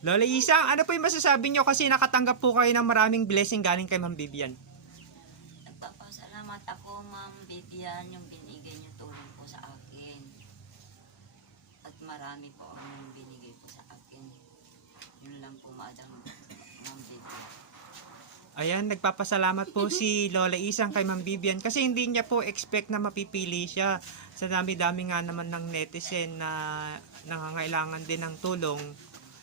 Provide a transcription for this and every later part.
Lola Isang, ano po yung masasabi nyo kasi nakatanggap po kayo ng maraming blessing galing kay Ma'am Vivian? Nagpapasalamat ako, Ma'am Vivian, yung binigay niyo tulong po sa akin. At marami po ang binigay po sa akin. Yun lang po, Madam Ma'am Vivian. Ayan, nagpapasalamat po si Lola Isang kay Ma'am Vivian kasi hindi niya po expect na mapipili siya. Sa dami-dami nga naman ng netizen na nangangailangan din ng tulong,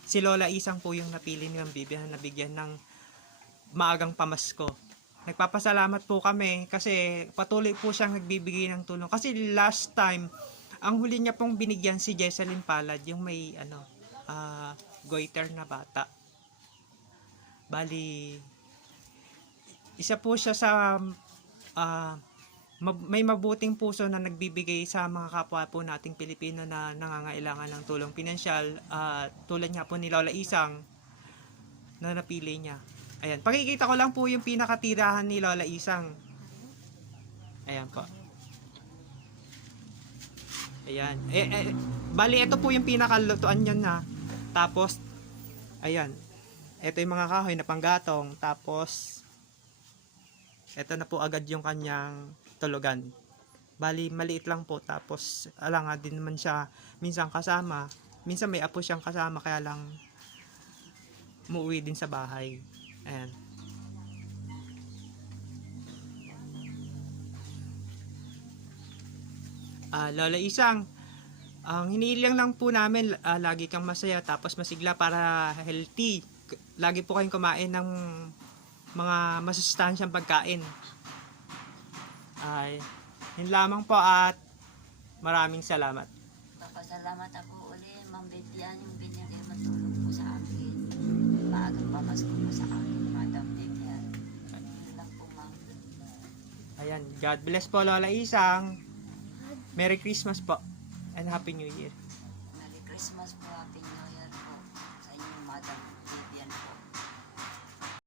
si Lola Isang po yung napili ni Ma'am Vivian na nabigyan ng maagang pamasko. Nagpapasalamat po kami kasi patuloy po siyang nagbibigay ng tulong. Kasi last time, ang huli niya pong binigyan si Jesseline Palad, yung may goiter na bata. Bali, isa po siya sa may mabuting puso na nagbibigay sa mga kapwa po nating Pilipino na nangangailangan ng tulong pinansyal, tulad nga po ni Lola Isang na napili niya. Ayan, pakikita ko lang po yung pinakatirahan ni Lola Isang. Ayan po. Ayan. Bali, ito po yung pinakalutuan niya na. Tapos, ayan. Ito yung mga kahoy na panggatong. Tapos, ito na po agad yung kanyang tulugan. Bali, maliit lang po. Tapos, alanga din naman siya minsan kasama. Minsan may apo siyang kasama, kaya lang umuwi din sa bahay. Ayan. Lola Isang, ang hinihiling lang po namin, lagi kang masaya tapos masigla para healthy. Lagi po kayong kumain ng mga masustansyang pagkain. Ay, yun lamang po at maraming salamat. Papasalamat ako uli, Ma'am Vivian, yung binigay mo tulong po sa akin. Maagang pamasko po sa akin, Madam Vivian. Yun lang po, Ma'am. Ayan, God bless po Lola Isang. Merry Christmas po and Happy New Year. Merry Christmas po, Happy New Year po sa inyong Madam